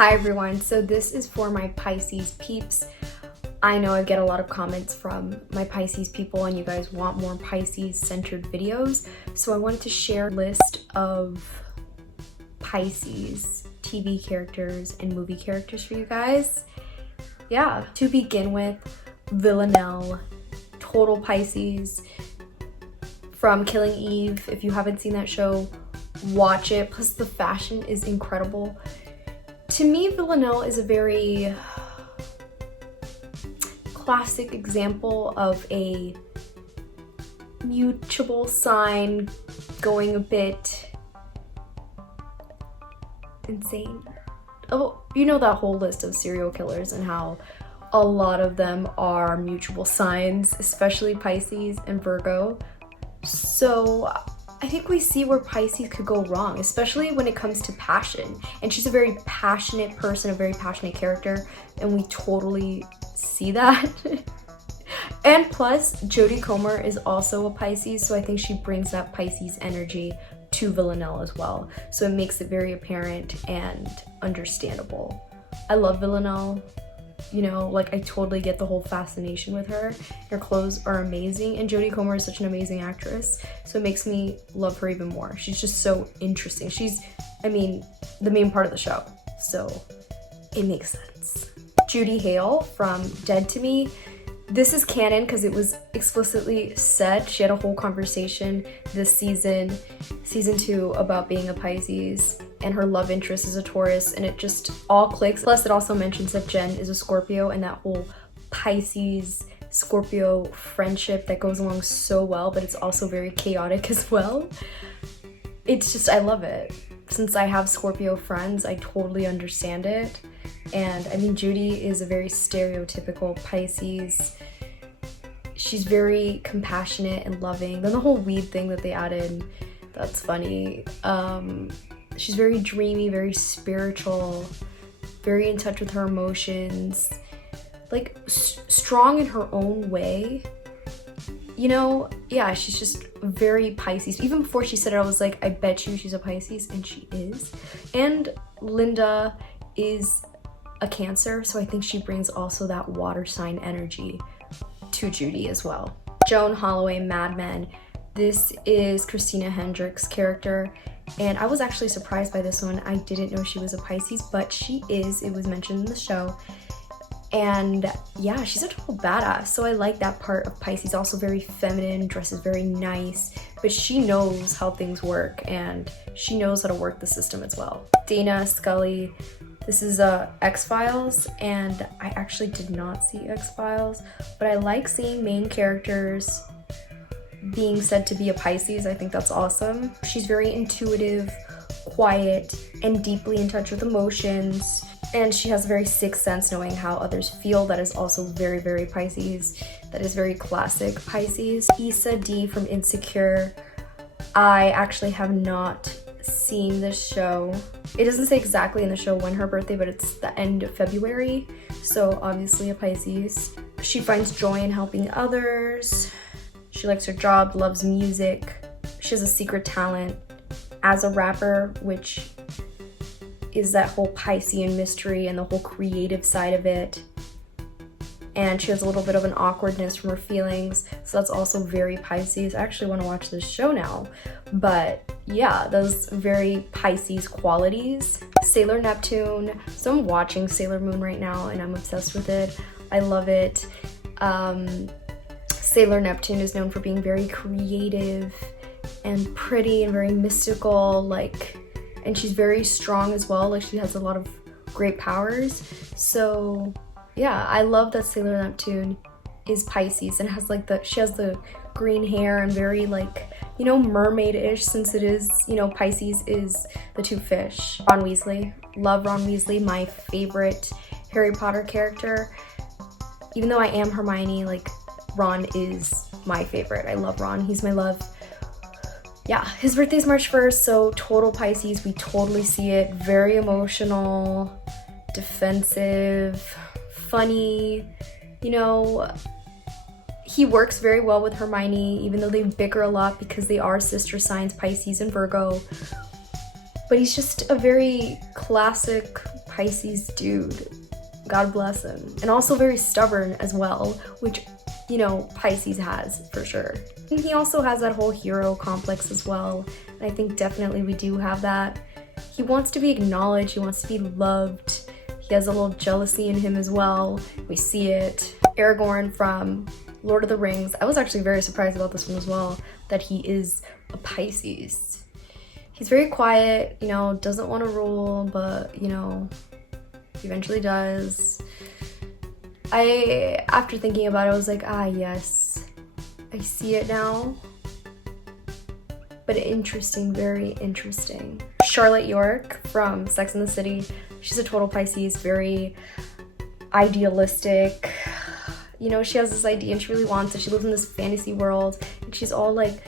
Hi everyone, so this is for my Pisces peeps. I know I get a lot of comments from my Pisces people and you guys want more Pisces centered videos. So I wanted to share a list of Pisces TV characters and movie characters for you guys. Yeah, to begin with, Villanelle, total Pisces from Killing Eve. If you haven't seen that show, watch it. Plus the fashion is incredible. To me, Villanelle is a very classic example of a mutable sign going a bit insane. Oh, you know that whole list of serial killers and how a lot of them are mutual signs, especially Pisces and Virgo. So I think we see where Pisces could go wrong, especially when it comes to passion. And she's a very passionate person, a very passionate character, and we totally see that. And plus, Jodie Comer is also a Pisces, so I think she brings that Pisces energy to Villanelle as well. So it makes it very apparent and understandable. I love Villanelle. You know, like I totally get the whole fascination with her. Her clothes are amazing, and Jodie Comer is such an amazing actress, so it makes me love her even more. She's just so interesting. She's, I mean, the main part of the show, so it makes sense. Judy Hale from Dead to Me. This is canon because it was explicitly said. She had a whole conversation this season 2, about being a Pisces, and her love interest is a Taurus, and it just all clicks. Plus it also mentions that Jen is a Scorpio, and that whole Pisces Scorpio friendship that goes along so well, but it's also very chaotic as well. It's just, I love it. Since I have Scorpio friends, I totally understand it. And I mean, Judy is a very stereotypical Pisces. She's very compassionate and loving. Then the whole weed thing that they added, that's funny. She's very dreamy, very spiritual, very in touch with her emotions, like strong in her own way. You know, yeah, she's just very Pisces. Even before she said it, I was like, I bet you she's a Pisces, and she is. And Linda is a Cancer, so I think she brings also that water sign energy to Judy as well. Joan Holloway, Mad Men. This is Christina Hendricks' character, and I was actually surprised by this one. I didn't know she was a Pisces, but she is. It was mentioned in the show. And yeah, she's a total badass, so I like that part of Pisces. Also very feminine, dresses very nice, but she knows how things work, and she knows how to work the system as well. Dana Scully. This is XFiles, and I actually did not see XFiles, but I like seeing main characters being said to be a Pisces. I think that's awesome. She's very intuitive, quiet, and deeply in touch with emotions, and she has a very sixth sense, knowing how others feel. That is also very, very Pisces. That is very classic Pisces. Issa D from Insecure. I actually have not seen this show. It doesn't say exactly in the show when her birthday, but it's the end of February, so obviously a Pisces. She finds joy in helping others. She likes her job, loves music. She has a secret talent as a rapper, which is that whole Piscean mystery and the whole creative side of it. And she has a little bit of an awkwardness from her feelings, so that's also very Pisces. I actually want to watch this show now, but yeah, those very Pisces qualities. Sailor Neptune. So I'm watching Sailor Moon right now, and I'm obsessed with it. I love it. Sailor Neptune is known for being very creative and pretty and very mystical, like, and she's very strong as well. Like, she has a lot of great powers. So yeah, I love that Sailor Neptune is Pisces and has like she has the green hair and very, like, you know, mermaid-ish, since it is, you know, Pisces is the 2 fish. Ron Weasley. Love Ron Weasley, my favorite Harry Potter character. Even though I am Hermione, like, Ron is my favorite. I love Ron. He's my love. Yeah, his birthday's March 1st, so total Pisces. We totally see it. Very emotional, defensive, funny, you know. He works very well with Hermione, even though they bicker a lot because they are sister signs, Pisces and Virgo. But he's just a very classic Pisces dude. God bless him. And also very stubborn as well, which, you know, Pisces has for sure. And he also has that whole hero complex as well. And I think definitely we do have that. He wants to be acknowledged, he wants to be loved. He has a little jealousy in him as well. We see it. Aragorn from Lord of the Rings. I was actually very surprised about this one as well, that he is a Pisces. He's very quiet, you know, doesn't want to rule, but, you know, eventually does. After thinking about it, I was like, ah, yes, I see it now. But interesting, very interesting. Charlotte York from Sex and the City. She's a total Pisces, very idealistic. You know, she has this idea and she really wants it. She lives in this fantasy world and she's all like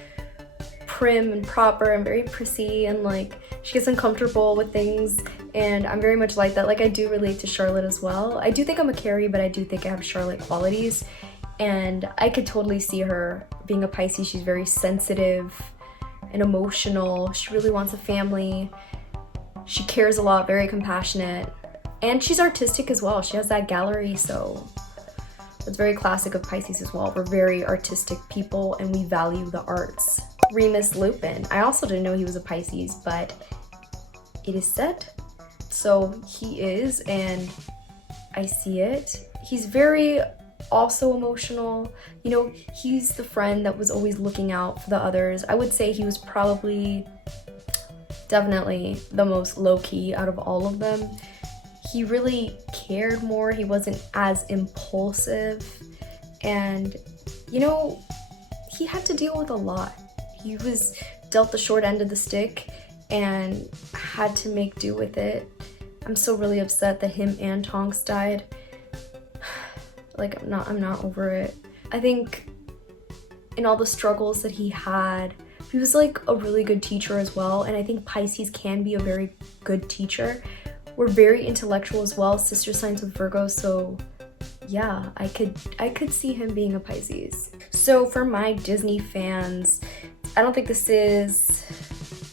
prim and proper and very prissy, and like she gets uncomfortable with things, and I'm very much like that. Like I do relate to Charlotte as well. I do think I'm a Carrie, but I do think I have Charlotte qualities, and I could totally see her being a Pisces. She's very sensitive and emotional. She really wants a family. She cares a lot, very compassionate, and she's artistic as well. She has that gallery, so it's very classic of Pisces as well. We're very artistic people and we value the arts. Remus Lupin. I also didn't know he was a Pisces, but it is said. So he is, and I see it. He's very also emotional. You know, he's the friend that was always looking out for the others. I would say he was probably definitely the most low-key out of all of them. He really cared more. He wasn't as impulsive, and you know, he had to deal with a lot. He was dealt the short end of the stick and had to make do with it. I'm so really upset that him and Tonks died. Like, I'm not over it. I think in all the struggles that he had, he was like a really good teacher as well, and I think Pisces can be a very good teacher. We're very intellectual as well, sister signs with Virgo, so yeah, I could see him being a Pisces. So for my Disney fans, I don't think this is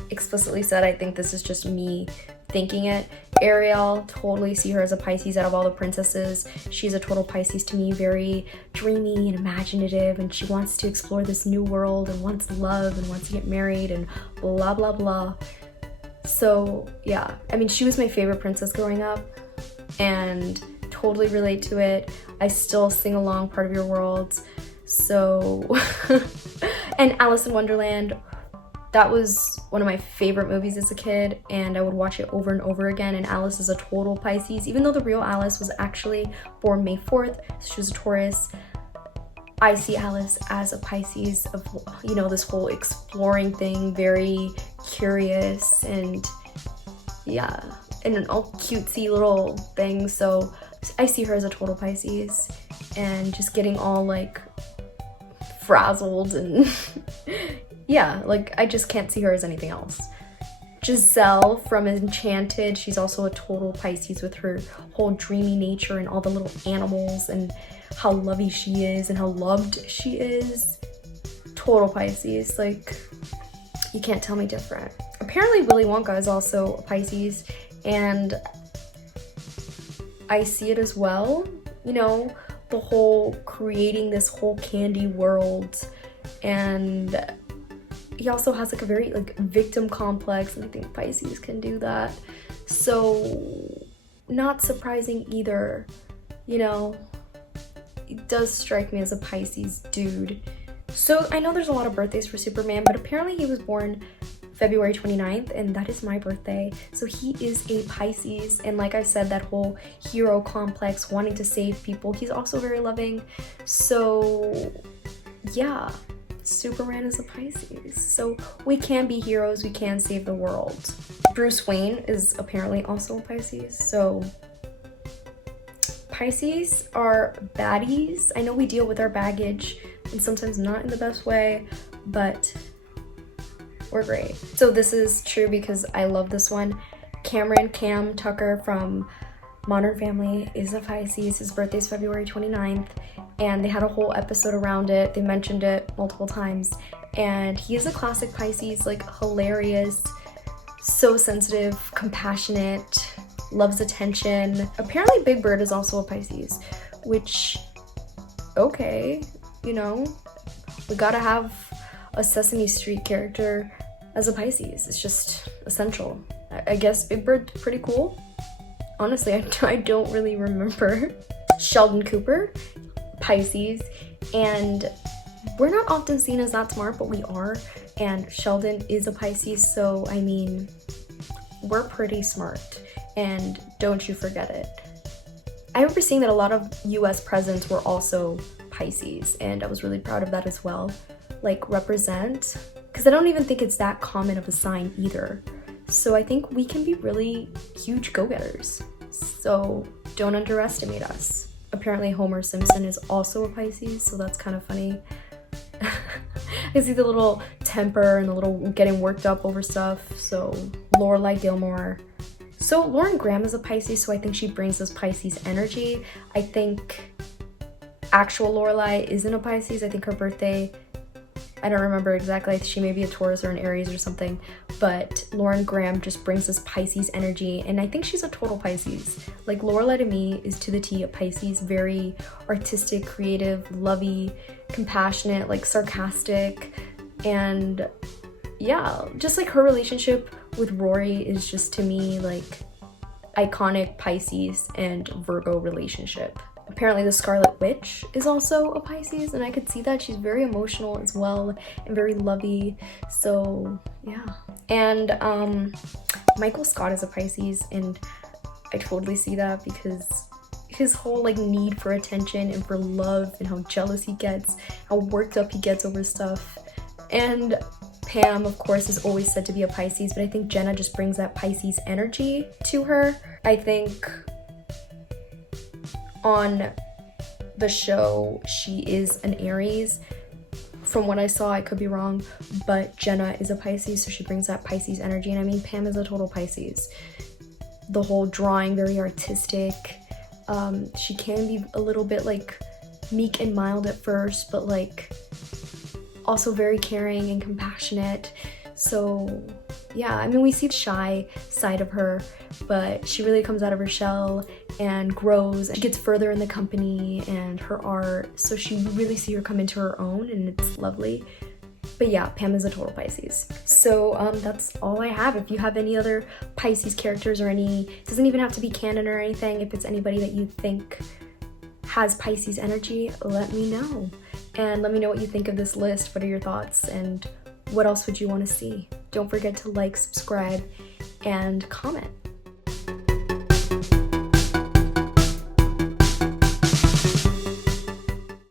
explicitly said. I think this is just me thinking it. Ariel, totally see her as a Pisces out of all the princesses. She's a total Pisces to me, very dreamy and imaginative, and she wants to explore this new world and wants love and wants to get married and blah, blah, blah. So yeah, I mean, she was my favorite princess growing up and totally relate to it. I still sing along Part of Your World. So, and Alice in Wonderland, that was one of my favorite movies as a kid, and I would watch it over and over again. And Alice is a total Pisces, even though the real Alice was actually born May 4th, so she was a Taurus. I see Alice as a Pisces of, you know, this whole exploring thing, very curious and yeah, and an all cutesy little thing. So I see her as a total Pisces and just getting all like frazzled and yeah, like I just can't see her as anything else. Giselle from Enchanted, she's also a total Pisces with her whole dreamy nature and all the little animals and how lovey she is and how loved she is. Total Pisces, like you can't tell me different. Apparently Willy Wonka is also a Pisces, and I see it as well. You know, the whole creating this whole candy world, and he also has like a very like victim complex, and I think Pisces can do that. So not surprising either, you know. It does strike me as a Pisces dude. So I know there's a lot of birthdays for Superman, but apparently he was born February 29th, and that is my birthday. So he is a Pisces, and like I said, that whole hero complex, wanting to save people. He's also very loving. So yeah, Superman is a Pisces. So we can be heroes, we can save the world. Bruce Wayne is apparently also a Pisces. So Pisces are baddies. I know we deal with our baggage and sometimes not in the best way, but we're great. So this is true because I love this one. Cam Tucker from Modern Family is a Pisces. His birthday is February 29th, and they had a whole episode around it. They mentioned it multiple times, and he is a classic Pisces, like hilarious, so sensitive, compassionate, loves attention. Apparently Big Bird is also a Pisces, which, okay, you know, we gotta have a Sesame Street character as a Pisces. It's just essential. I guess Big Bird's pretty cool. Honestly, I don't really remember. Sheldon Cooper, Pisces, and we're not often seen as that smart, but we are, and Sheldon is a Pisces, so I mean, we're pretty smart, and don't you forget it. I remember seeing that a lot of US presidents were also Pisces, and I was really proud of that as well. Like, represent, because I don't even think it's that common of a sign either. So I think we can be really huge go-getters. So don't underestimate us. Apparently Homer Simpson is also a Pisces, so that's kind of funny. I see the little temper and the little getting worked up over stuff. So Lorelai Gilmore. So Lauren Graham is a Pisces, so I think she brings us Pisces energy. I think actual Lorelai isn't a Pisces. I think her birthday, I don't remember exactly, she may be a Taurus or an Aries or something, but Lauren Graham just brings us Pisces energy, and I think she's a total Pisces. Like, Lorelai to me is to the T a Pisces, very artistic, creative, lovey, compassionate, like sarcastic, and yeah, just like her relationship with Rory is just to me like iconic Pisces and Virgo relationship. Apparently the Scarlet Witch is also a Pisces, and I could see that. She's very emotional as well and very lovey, so yeah. And Michael Scott is a Pisces, and I totally see that because his whole like need for attention and for love, and how jealous he gets, how worked up he gets over stuff. And Pam, of course, is always said to be a Pisces, but I think Jenna just brings that Pisces energy to her. I think on the show she is an Aries. From what I saw, I could be wrong, but Jenna is a Pisces, so she brings that Pisces energy. And I mean, Pam is a total Pisces. The whole drawing, very artistic. She can be a little bit like meek and mild at first, but like also very caring and compassionate. So yeah, I mean, we see the shy side of her, but she really comes out of her shell and grows. She gets further in the company and her art, so she really see her come into her own, and it's lovely. But yeah, Pam is a total Pisces. So that's all I have. If you have any other Pisces characters, or any, it doesn't even have to be canon or anything, if it's anybody that you think has Pisces energy, let me know. And let me know what you think of this list. What are your thoughts, and what else would you want to see? Don't forget to like, subscribe, and comment.